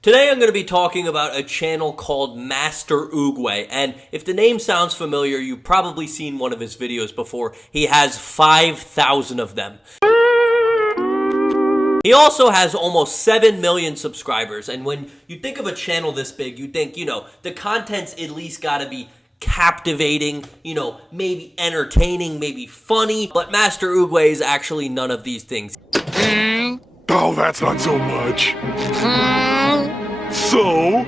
Today I'm going to be talking about a channel called Master Oogway, and if the name sounds familiar, you've probably seen one of his videos before. He has 5,000 of them. He also has almost 7 million subscribers, and when you think of a channel this big, you think, the content's at least gotta be captivating, maybe entertaining, maybe funny, but Master Oogway is actually none of these things. Oh, that's not so much. So?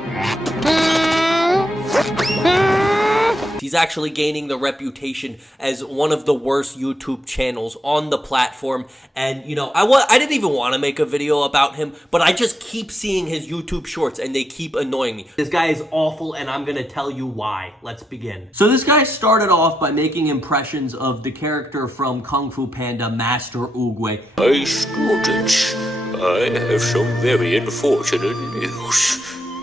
He's actually gaining the reputation as one of the worst YouTube channels on the platform, and I didn't even want to make a video about him, but I just keep seeing his YouTube shorts and they keep annoying me. This guy is awful, and I'm gonna tell you why. Let's begin. So this guy started off by making impressions of the character from Fu Panda, Master Oogway. Hey students, I have some very unfortunate news.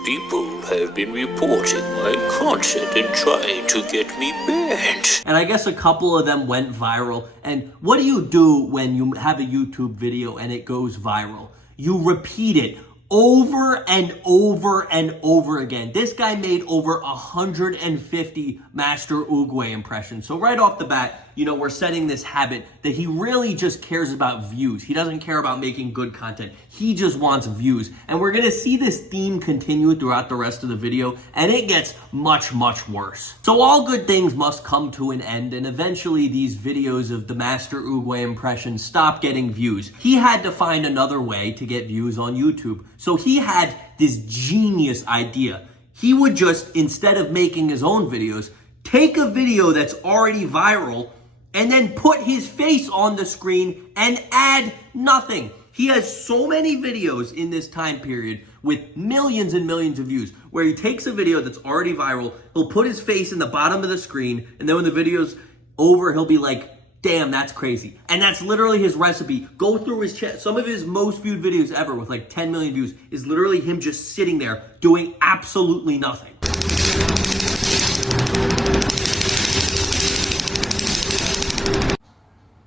People have been reporting my content and trying to get me banned. And I guess a couple of them went viral. And what do you do when you have a YouTube video and it goes viral? You repeat it over and over and over again. This guy made over 150 Master Oogway impressions. So right off the bat, we're setting this habit that he really just cares about views. He doesn't care about making good content. He just wants views. And we're gonna see this theme continue throughout the rest of the video, and it gets much, much worse. So all good things must come to an end, and eventually these videos of the Master Oogway impressions stop getting views. He had to find another way to get views on YouTube. So he had this genius idea. He would just, instead of making his own videos, take a video that's already viral and then put his face on the screen and add nothing. He has so many videos in this time period with millions and millions of views where he takes a video that's already viral, he'll put his face in the bottom of the screen, and then when the video's over, he'll be like, damn, that's crazy. And that's literally his recipe. Go through his chat. Some of his most viewed videos ever with like 10 million views is literally him just sitting there doing absolutely nothing.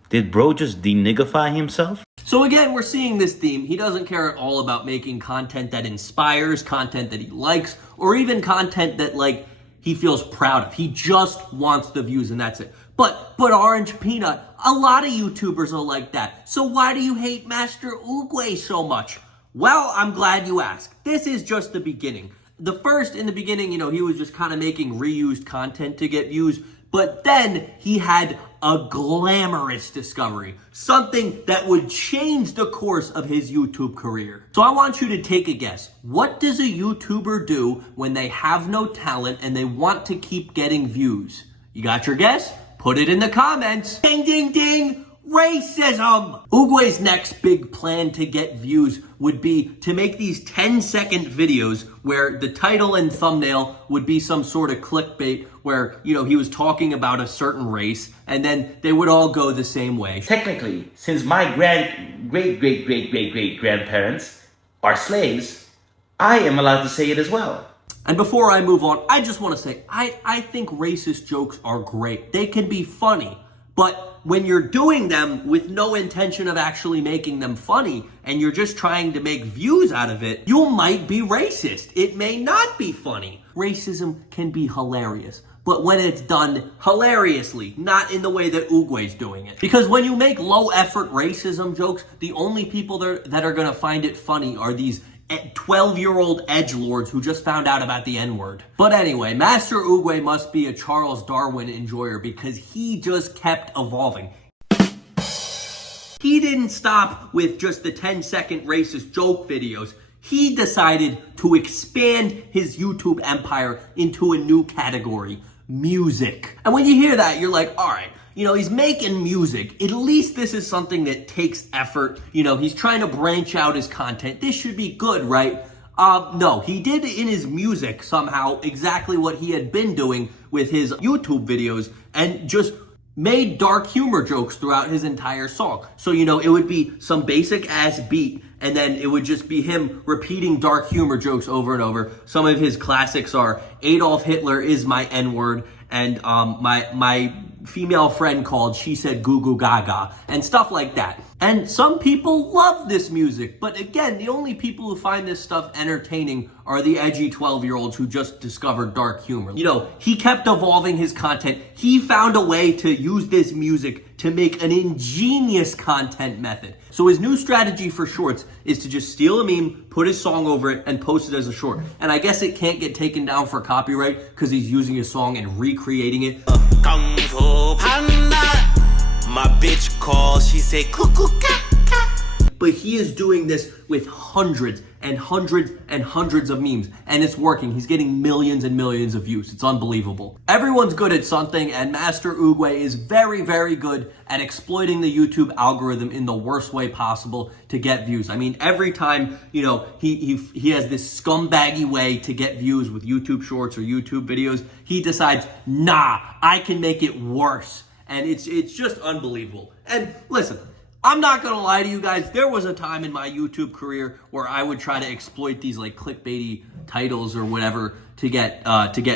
Did bro just denigify himself? So again, we're seeing this theme. He doesn't care at all about making content that inspires, content that he likes, or even content that he feels proud of. He just wants the views and that's it. But Orange Peanut, a lot of YouTubers are like that. So why do you hate Master Oogway so much? Well, I'm glad you asked. This is just the beginning. In the beginning, he was just kind of making reused content to get views. But then he had a glamorous discovery, something that would change the course of his YouTube career. So I want you to take a guess. What does a YouTuber do when they have no talent and they want to keep getting views? You got your guess? Put it in the comments. Ding, ding, ding. Racism! Oogway's next big plan to get views would be to make these 10-second videos where the title and thumbnail would be some sort of clickbait where, he was talking about a certain race, and then they would all go the same way. Technically, since my great-great-great-great-great-grandparents are slaves, I am allowed to say it as well. And before I move on, I just want to say, I think racist jokes are great. They can be funny, but when you're doing them with no intention of actually making them funny and you're just trying to make views out of it, you might be racist. It may not be funny. Racism can be hilarious, but when it's done hilariously, not in the way that Oogway's doing it. Because when you make low-effort racism jokes, the only people that are going to find it funny are these 12-year-old edgelords who just found out about the N-word. But anyway, Master Oogway must be a Charles Darwin enjoyer because he just kept evolving. He didn't stop with just the 10-second racist joke videos. He decided to expand his YouTube empire into a new category, music. And when you hear that, you're like, all right, he's making music. At least this is something that takes effort. He's trying to branch out his content. This should be good, right? No, he did in his music somehow exactly what he had been doing with his YouTube videos and just made dark humor jokes throughout his entire song. So, it would be some basic ass beat and then it would just be him repeating dark humor jokes over and over. Some of his classics are Adolf Hitler is my N-word and my female friend called, she said goo goo gaga, and stuff like that. And some people love this music, but again, the only people who find this stuff entertaining are the edgy 12-year-olds who just discovered dark humor. You know, he kept evolving his content. He found a way to use this music to make an ingenious content method. So his new strategy for shorts is to just steal a meme, put his song over it, and post it as a short. And I guess it can't get taken down for copyright because he's using his song and recreating it. Kung Fu Panda. My bitch calls, she say cuckoo cat. But he is doing this with hundreds and hundreds and hundreds of memes, and it's working. He's getting millions and millions of views. It's unbelievable. Everyone's good at something, and Master Oogway is very, very good at exploiting the YouTube algorithm in the worst way possible to get views. I mean, every time, you know, he has this scumbaggy way to get views with YouTube Shorts or YouTube videos, he decides, nah, I can make it worse. And it's just unbelievable. And listen, I'm not gonna lie to you guys, there was a time in my YouTube career where I would try to exploit these like clickbaity titles or whatever to get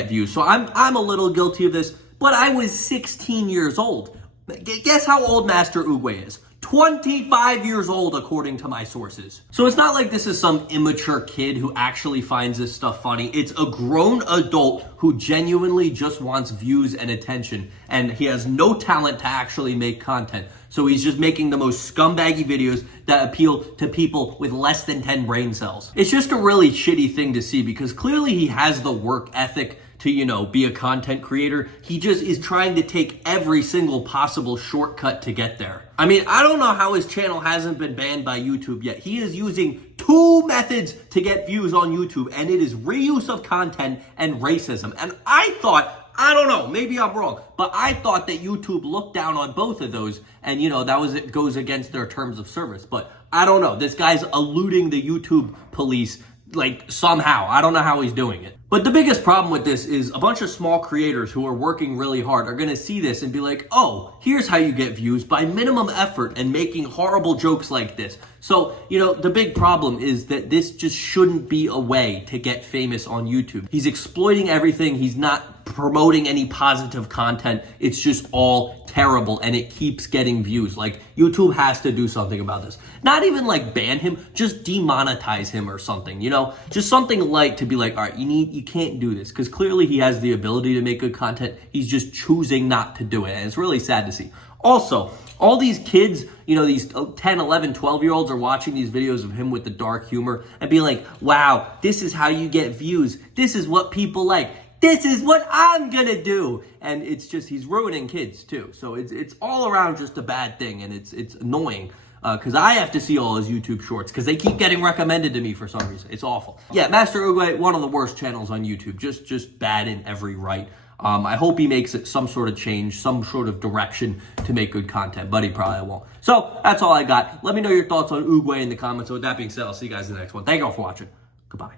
views. So I'm a little guilty of this, but I was 16 years old. Guess how old Master Oogway is? 25 years old, according to my sources. So it's not like this is some immature kid who actually finds this stuff funny. It's a grown adult who genuinely just wants views and attention, and he has no talent to actually make content. So he's just making the most scumbaggy videos that appeal to people with less than 10 brain cells. It's just a really shitty thing to see because clearly he has the work ethic to, you know, be a content creator. He just is trying to take every single possible shortcut to get there. I mean, I don't know how his channel hasn't been banned by YouTube yet. He is using 2 methods to get views on YouTube, and it is reuse of content and racism. And I thought, I don't know, maybe I'm wrong, but I thought that YouTube looked down on both of those, and you know, it goes against their terms of service. But I don't know, this guy's eluding the YouTube police like somehow. I don't know how he's doing it. But the biggest problem with this is a bunch of small creators who are working really hard are gonna see this and be like, oh, here's how you get views by minimum effort and making horrible jokes like this. So, you know, the big problem is that this just shouldn't be a way to get famous on YouTube. He's exploiting everything. He's not promoting any positive content. It's just all terrible and it keeps getting views. Like, YouTube has to do something about this. Not even like ban him, just demonetize him or something, you know? Just something like to be like, all right, you can't do this, because clearly he has the ability to make good content. He's just choosing not to do it, and it's really sad to see. Also, all these kids, you know, these 10, 11, 12-year-olds are watching these videos of him with the dark humor and being like, wow, this is how you get views. This is what people like. This is what I'm gonna do. And it's just, he's ruining kids too. So it's all around just a bad thing, and it's annoying. Because I have to see all his YouTube shorts because they keep getting recommended to me for some reason. It's awful. Yeah, Master Oogway, one of the worst channels on YouTube. Just bad in every right. I hope he makes it some sort of change, some sort of direction to make good content, but he probably won't. So that's all I got. Let me know your thoughts on Oogway in the comments. So with that being said, I'll see you guys in the next one. Thank you all for watching. Goodbye.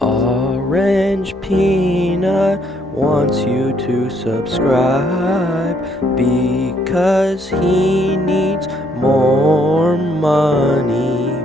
Orange Peanut wants you to subscribe because he needs more money.